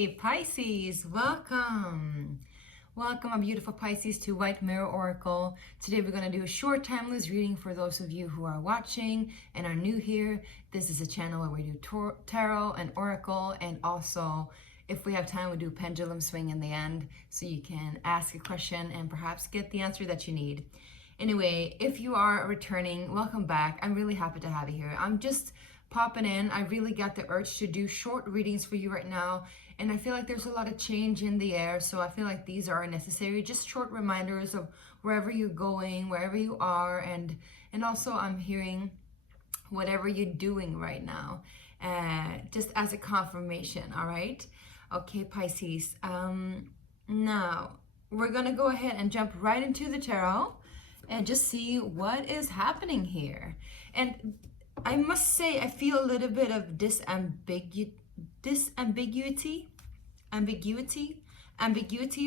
Hey Pisces, welcome. Welcome, my beautiful Pisces, to White Mirror Oracle. Today we're going to do a short timeless reading for those of you who are watching and are new here. This is a channel where we do tarot and oracle, and also if we have time we do pendulum swing in the end, so you can ask a question and perhaps get the answer that you need. Anyway, if you are returning, welcome back. I'm really happy to have you here. I'm just popping in. I really got the urge to do short readings for you right now, and I feel like there's a lot of change in the air, so I feel like these are necessary, just short reminders of wherever you're going, wherever you are, and also I'm hearing whatever you're doing right now, just as a confirmation. All right, okay, Pisces. Now we're gonna go ahead and jump right into the tarot and just see what is happening here. And I must say, I feel a little bit of ambiguity,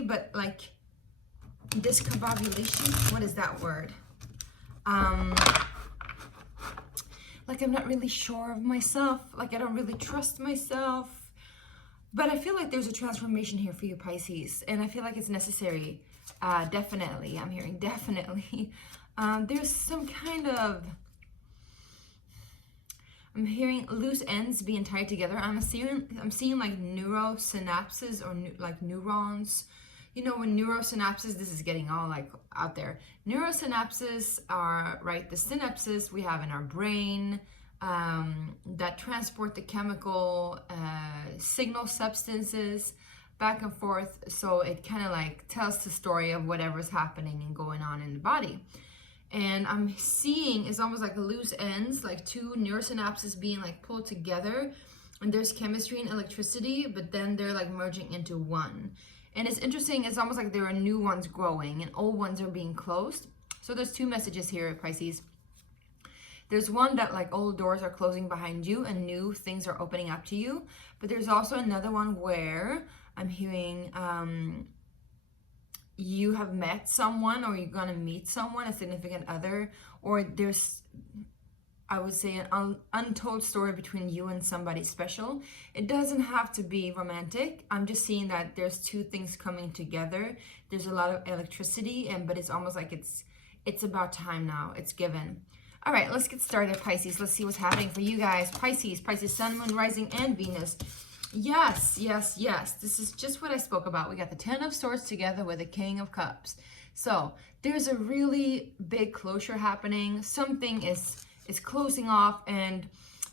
but like discombobulation. What is that word? Like I'm not really sure of myself. Like I don't really trust myself. But I feel like there's a transformation here for you, Pisces, and I feel like it's necessary. Definitely, I'm hearing definitely. There's some kind of, I'm hearing loose ends being tied together. I'm seeing like neurosynapses or like neurons. You know, when neurosynapses, this is getting all like out there. Neurosynapses are, right, the synapses we have in our brain that transport the chemical signal substances back and forth. So it kind of like tells the story of whatever's happening and going on in the body. And I'm seeing it's almost like loose ends, like two neurosynapses being like pulled together, and there's chemistry and electricity, but then they're like merging into one. And it's interesting, it's almost like there are new ones growing and old ones are being closed. So there's two messages here, Pisces. There's one that like old doors are closing behind you and new things are opening up to you. But there's also another one where I'm hearing you have met someone, or you're gonna meet someone, a significant other, or there's, I would say, an untold story between you and somebody special. It doesn't have to be romantic. I'm just seeing that there's two things coming together. There's a lot of electricity, but it's almost like it's about time now. It's given. All right, let's get started, Pisces. Let's see what's happening for you guys. Pisces, Sun, Moon, Rising, and Venus. Yes, yes, yes. This is just what I spoke about. We got the 10 of Swords together with the King of Cups. So there's a really big closure happening. Something is closing off, and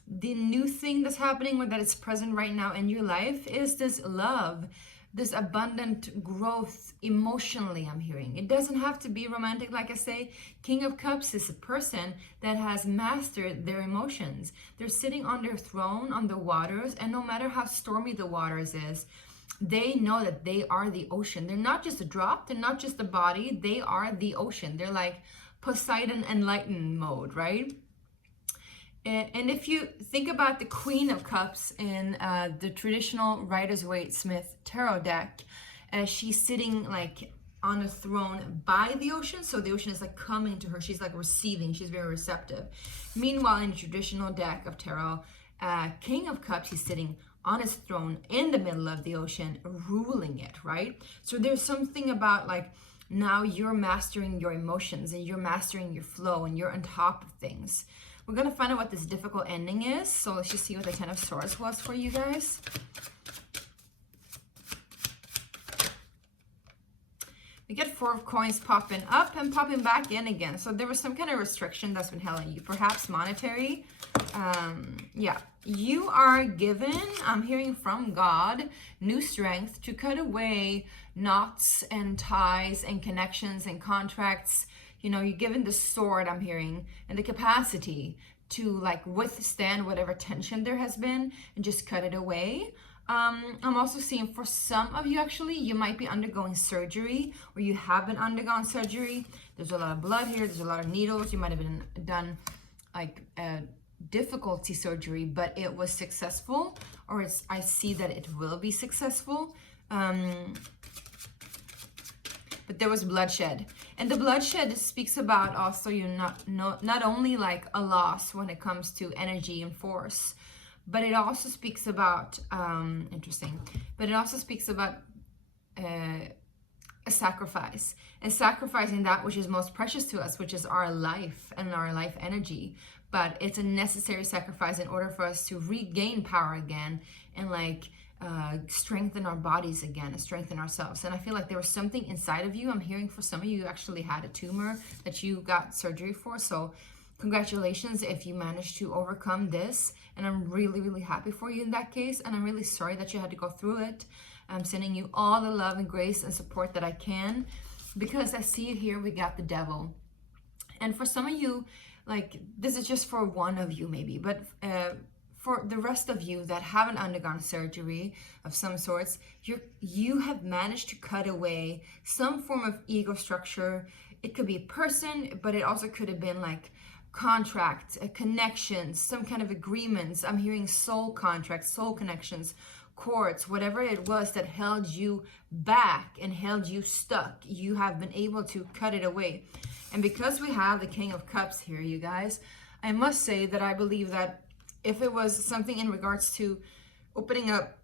the new thing that's happening, or that is present right now in your life, is this love, this abundant growth emotionally. I'm hearing it doesn't have to be romantic. Like I say, King of Cups is a person that has mastered their emotions. They're sitting on their throne on the waters, and no matter how stormy the waters is, they know that they are the ocean. They're not just a drop, they're not just a body, they are the ocean. They're like Poseidon enlightened mode, right? And if you think about the Queen of Cups in the traditional Rider-Waite-Smith tarot deck, she's sitting like on a throne by the ocean. So the ocean is like coming to her. She's like receiving. She's very receptive. Meanwhile, in the traditional deck of tarot, King of Cups, he's sitting on his throne in the middle of the ocean, ruling it, right? So there's something about like, now you're mastering your emotions and you're mastering your flow and you're on top of things. We're going to find out what this difficult ending is. So let's just see what the 10 of Swords was for you guys. We get 4 of Coins popping up and popping back in again. So there was some kind of restriction that's been held on you, perhaps monetary. Yeah, you are given, I'm hearing from God, new strength to cut away knots and ties and connections and contracts. You know, you're given the sword, I'm hearing, and the capacity to like withstand whatever tension there has been and just cut it away. I'm also seeing for some of you, actually, you might be undergoing surgery, or you haven't undergone surgery. There's a lot of blood here. There's a lot of needles. You might have been done like difficulty surgery, but it was successful, or I see that it will be successful. But there was bloodshed, and the bloodshed speaks about also you not only like a loss when it comes to energy and force, but it also speaks about, interesting, but it also speaks about a sacrifice, and sacrificing that which is most precious to us, which is our life and our life energy. But it's a necessary sacrifice in order for us to regain power again, and like strengthen our bodies again, and strengthen ourselves. And I feel like there was something inside of you. I'm hearing for some of you actually had a tumor that you got surgery for. So congratulations if you managed to overcome this. And I'm really, really happy for you in that case. And I'm really sorry that you had to go through it. I'm sending you all the love and grace and support that I can, because I see here we got the devil. And for some of you, like, this is just for one of you maybe, but for the rest of you that haven't undergone surgery of some sorts, you have managed to cut away some form of ego structure. It could be a person, but it also could have been like contracts, connections, some kind of agreements. I'm hearing soul contracts, soul connections, cords, whatever it was that held you back and held you stuck. You have been able to cut it away. And because we have the King of Cups here, you guys, I must say that I believe that if it was something in regards to opening up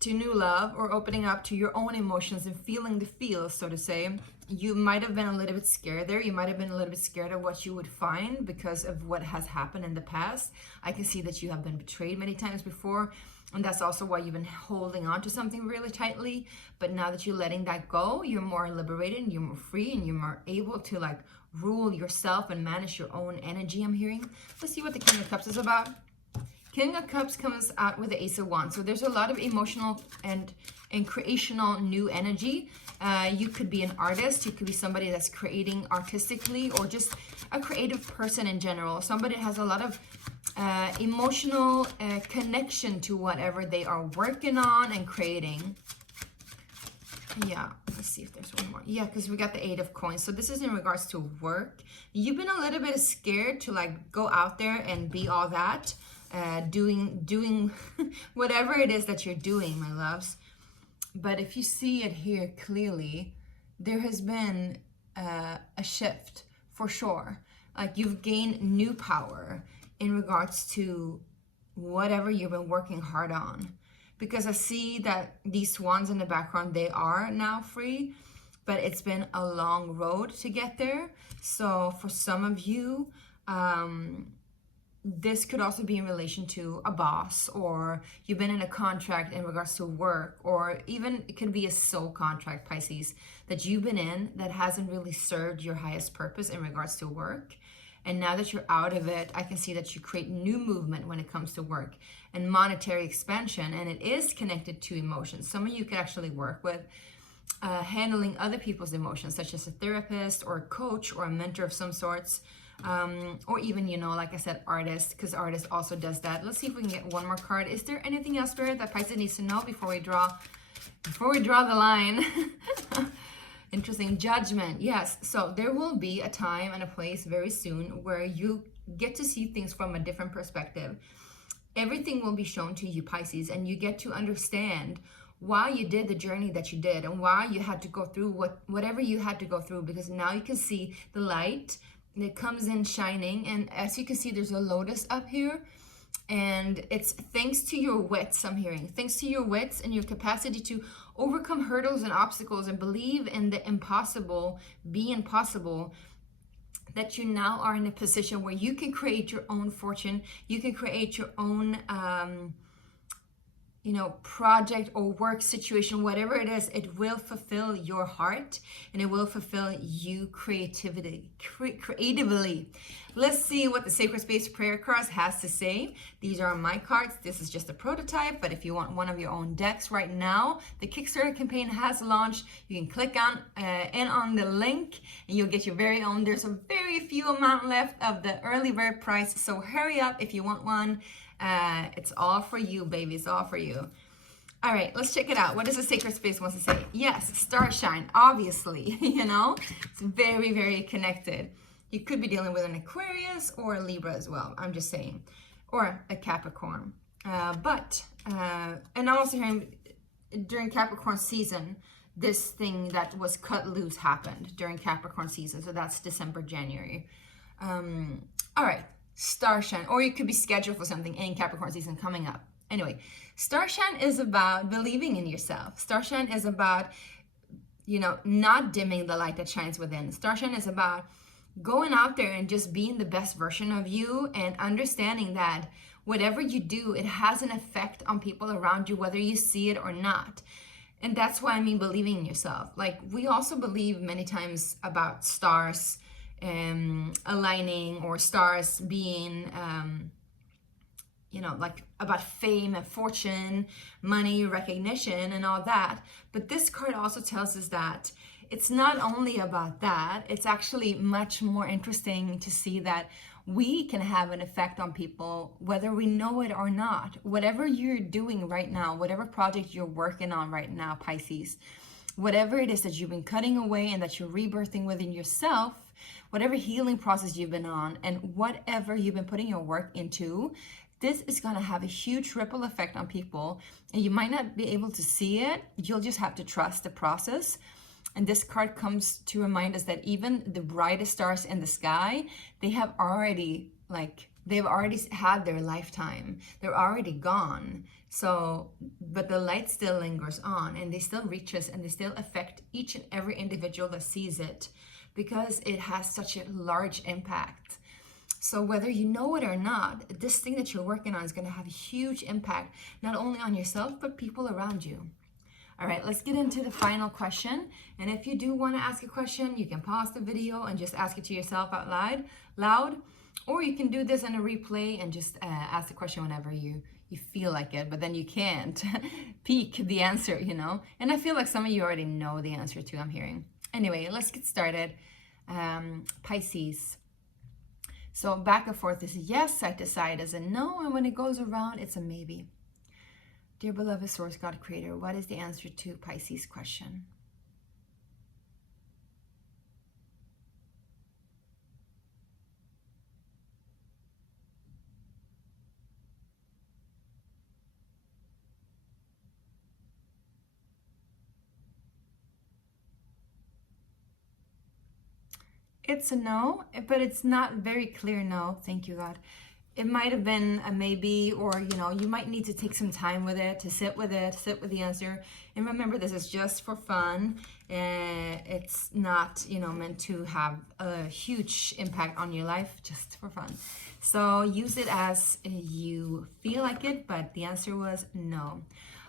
to new love, or opening up to your own emotions and feeling the feels, so to say, you might have been a little bit scared there. You might have been a little bit scared of what you would find because of what has happened in the past. I can see that you have been betrayed many times before, and that's also why you've been holding on to something really tightly. But now that you're letting that go, you're more liberated, you're more free, and you're more able to like rule yourself and manage your own energy, I'm hearing. Let's see what the King of Cups is about. King of Cups comes out with the Ace of Wands. So there's a lot of emotional and creational new energy. You could be an artist. You could be somebody that's creating artistically, or just a creative person in general. Somebody that has a lot of emotional connection to whatever they are working on and creating. Yeah, let's see if there's one more. Yeah, because we got the Eight of Coins. So this is in regards to work. You've been a little bit scared to like go out there and be all that. Doing whatever it is that you're doing, my loves. But if you see it here clearly, there has been a shift for sure. Like you've gained new power in regards to whatever you've been working hard on. Because I see that these swans in the background, they are now free, but it's been a long road to get there. So for some of you, this could also be in relation to a boss, or you've been in a contract in regards to work, or even it could be a soul contract, Pisces, that you've been in that hasn't really served your highest purpose in regards to work. And now that you're out of it, I can see that you create new movement when it comes to work and monetary expansion, and it is connected to emotions. Some of you could actually work with handling other people's emotions, such as a therapist or a coach or a mentor of some sorts. Or even, you know, like I said, artist, because artist also does that. Let's see if we can get one more card. Is there anything else, Spirit, that Pisces needs to know before we draw the line? Interesting. Judgment. Yes. So there will be a time and a place very soon where you get to see things from a different perspective. Everything will be shown to you, Pisces, and you get to understand why you did the journey that you did, and why you had to go through whatever you had to go through, because now you can see the light. And it comes in shining, and as you can see, there's a lotus up here, and it's thanks to your wits, I'm hearing, thanks to your wits and your capacity to overcome hurdles and obstacles and believe in the impossible, be impossible, that you now are in a position where you can create your own fortune, you can create your own project or work situation, whatever it is. It will fulfill your heart, and it will fulfill you creatively. Let's see what the Sacred Space Prayer cards has to say. These are my cards. This is just a prototype, but if you want one of your own decks right now, the Kickstarter campaign has launched. You can click on the link, and you'll get your very own. There's a very few amount left of the early bird price, so hurry up if you want one. It's all for you, baby. It's all for you. All right, let's check it out. What does the Sacred Space want to say? Yes, starshine, obviously, it's very, very connected. You could be dealing with an Aquarius or a Libra as well, I'm just saying, or a Capricorn. And I'm also hearing during Capricorn season, this thing that was cut loose happened during Capricorn season. So that's December, January. All right. star shine, or you could be scheduled for something in Capricorn season coming up. Anyway, star shine is about believing in yourself. Star shine is about, you know, not dimming the light that shines within. Star shine is about going out there and just being the best version of you, and understanding that whatever you do, it has an effect on people around you, whether you see it or not. And that's why I mean believing in yourself. Like, we also believe many times about stars aligning, or stars being, you know, like about fame and fortune, money, recognition, and all that. But this card also tells us that it's not only about that, it's actually much more interesting to see that we can have an effect on people whether we know it or not. Whatever you're doing right now, whatever project you're working on right now, Pisces, whatever it is that you've been cutting away and that you're rebirthing within yourself, whatever healing process you've been on, and whatever you've been putting your work into, this is going to have a huge ripple effect on people. And you might not be able to see it. You'll just have to trust the process. And this card comes to remind us that even the brightest stars in the sky, they've already had their lifetime. They're already gone. So, but the light still lingers on, and they still reach us, and they still affect each and every individual that sees it, because it has such a large impact. So whether you know it or not, this thing that you're working on is going to have a huge impact, not only on yourself, but people around you. All right, let's get into the final question. And if you do want to ask a question, you can pause the video and just ask it to yourself out loud, or you can do this in a replay and just ask the question whenever you feel like it, but then you can't peek the answer, you know? And I feel like some of you already know the answer too, I'm hearing. Anyway, let's get started. Pisces. So back and forth is a yes, side to side is a no, and when it goes around, it's a maybe. Dear beloved Source God Creator, what is the answer to Pisces' question? It's a no, but it's not very clear no. Thank you, God. It might have been a maybe, or, you know, you might need to take some time with it, to sit with the answer. And remember, this is just for fun. It's not, you know, meant to have a huge impact on your life, just for fun. So use it as you feel like it, but the answer was no.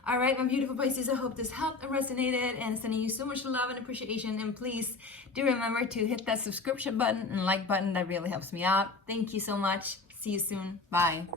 All right, my beautiful Pisces, I hope this helped and resonated, and sending you so much love and appreciation. And please do remember to hit that subscription button and like button. That really helps me out. Thank you so much. See you soon. Bye.